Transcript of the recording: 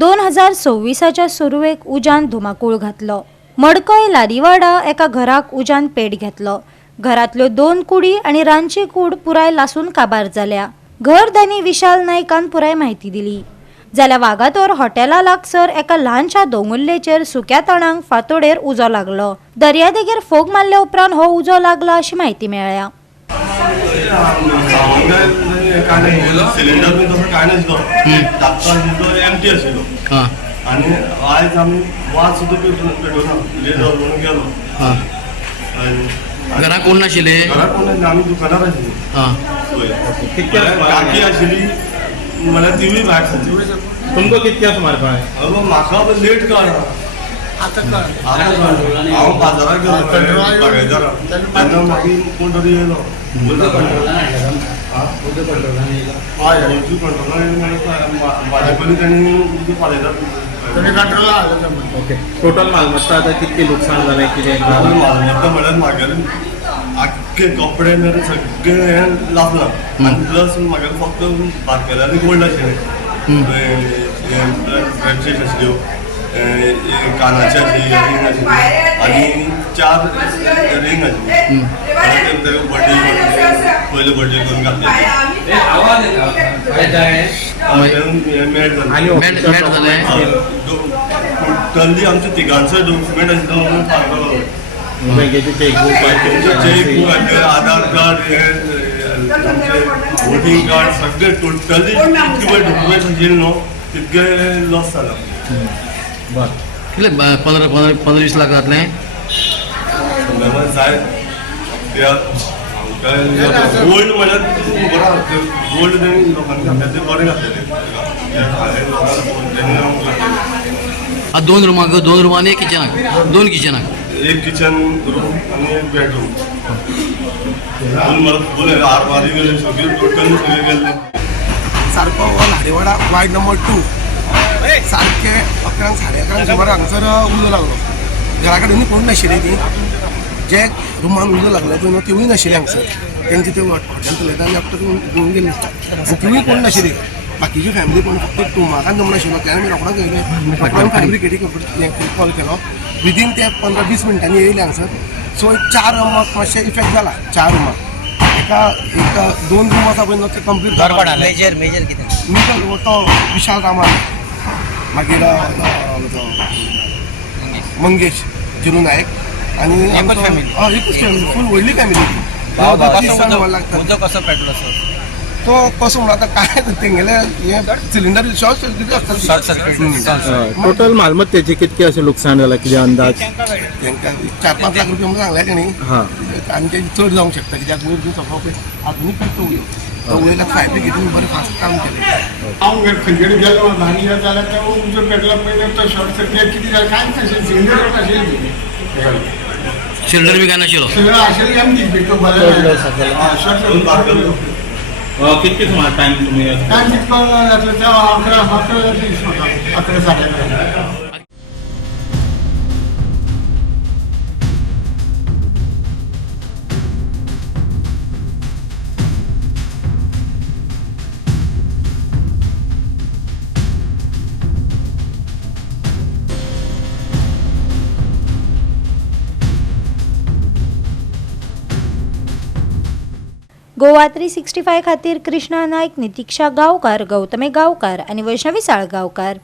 2026च्या सुरवेक उजान धुमाकूळ घातलो। मडकय लारीवाडा एका घराक उजान पेट घेतलो। घरातल्यो 2 कुडी आणि रांदची कूड पुराय लासून काबार जाल्या। घरदानी विशाल नायकान पुराय माहिती दिली। जाल्यार वागातोर हॉटेला लागसर एका ल्हानशा दोंगुल्लेचेर सुक्या तणांक फांतोडेर उजो लागलो। दर्यादेगेर फोग मारले उपरांत हो उजो लागला अशी माहिती मेळ्ळ्या। सिलिंडर बी तसं काय नाशिल्लो, धाकटो आशिल्लो एम्प्टी आशिल्लो आनी आयज आमी वाज सुद्दां पेटोवना लेट जालो म्हणून गेलो। घराक कोण नाशिल्ले? घराक कोण नाशिल्ले, आमी दुकानार आशिल्ली। काकी आशिल्ली म्हळ्यार तिवूय भायर सरली। तुमकां कितक्या सुमार कळ्ळें? म्हाका लेट कळ्ळां, हांव बाजाराक गेलो बागायदारा, तेन्ना मागीर कोण तरी येयलो भाजे पयलीं तेणी उदक पालयतात। ओके, टोटल मालमत्ता आतां कितकी लुकसाण जालें कितें? मालमत्ता म्हळ्यार म्हागेले आख्खे कपडे मेरेन सगळे हें लासला आनी प्लस म्हागेले फक्त बारकेल्यानी गोल्ड आशिल्लें, ब्रेसलेट आशिल्ल्यो, कानाची आशिल्ली, इयरिंग आशिल्ली आनी 4 रिंग आशिल्ली। पयले बर्थडे करून घातलेली टोटली आमच्या तिगांचो डॉक्युमेंट आशिल्लो म्हणून फारलो। बँकेचे चेकबूक आधार कार्ड, वोटिंग कार्ड सगळे टोटली कितले डॉक्युमेंट आशिल्ले न्हू तितके लॉस जाला। कितले 15-20 लाख जातले? जाय गोल्ड म्हळ्यार गोल्ड तेणी लोकांनी घातले ते बरें घातलेले। 2 रूम आनी 1 किचनाक? 2 किचनाक? 1 किचन रूम आनी 1 बेडरूम। फुल आरमारी गेले सगळे टोटल सगळे गेले। सारको हो लारीवाडा वार्ड नंबर 2 सारखे 11 साडे 11 सुमार हांगसर उजो लागलो। घरा कडेन कोण नाशिल्ले ती, जे रुमान उजो लागले पळय न्हू तिवूय नाशिल्ले हांगसर। तेंचे ते हॉटेल चलयता आनी आफ्टर घेवन गेले दिसता, तिवूय कोण नाशिल्ले। बाकीची फॅमिली कोण फक्त टुमाकान जमून नाशिल्लो, तेन्ना आमी रोखडो गेले, रोखडो फायर ब्रिगेडीक कॉल केलो। विदीन ते 15-20 मिनटांनी येयले हांगसर। सो 4 रुमाक मातशें इफेक्ट जाला। 4 रुमाक एक 2 रूम आसा पळय ते कंप्लीट मेजर कितें मी तो विशाल रामान, मागीर मंगेश जिरू नायक आनी एकूच फॅमिली फूल व्हडली फॅमिली। कसो पेटलो तो कसो म्हणून आतां काय तेंगेले हे सिलिंडर शॉर्ट सर्किट। टोटल मालमत्तेची कितकी अशें लुकसाण जालां कितें अंदाज? तांकां 4-5 लाख रुपया म्हणून सांगल्या तेणी, आनी ते चड जावंक शकता कित्याक वयर बी सगळो पळय आजुनूय पेटो वयल्या फायर ब्रिगेडीन बरें फास्ट काम केलें। हांव खंयकडे गेलो आनी जाल्यार तो उजो पेटलो पयलीं तो शॉर्ट सर्किट कितें जालें कांयच नाशिल्लें, सिलिंडर नाशिल्लें, सिलिंडर बी काय नाशिल्लो, सगळें आशिल्लें एम्प्टी पेटो बरें शॉर्ट सर्किट। कितके सुमार टायम तुमी? टायम कितको जातलो तो 11 जातले दिसता, 11 साडे 11। गोवा 365 खातीर कृष्णा नायक, नितीक्षा गांवकार, गौतमी गांवकार आणि वैष्णवी साळगांवकार।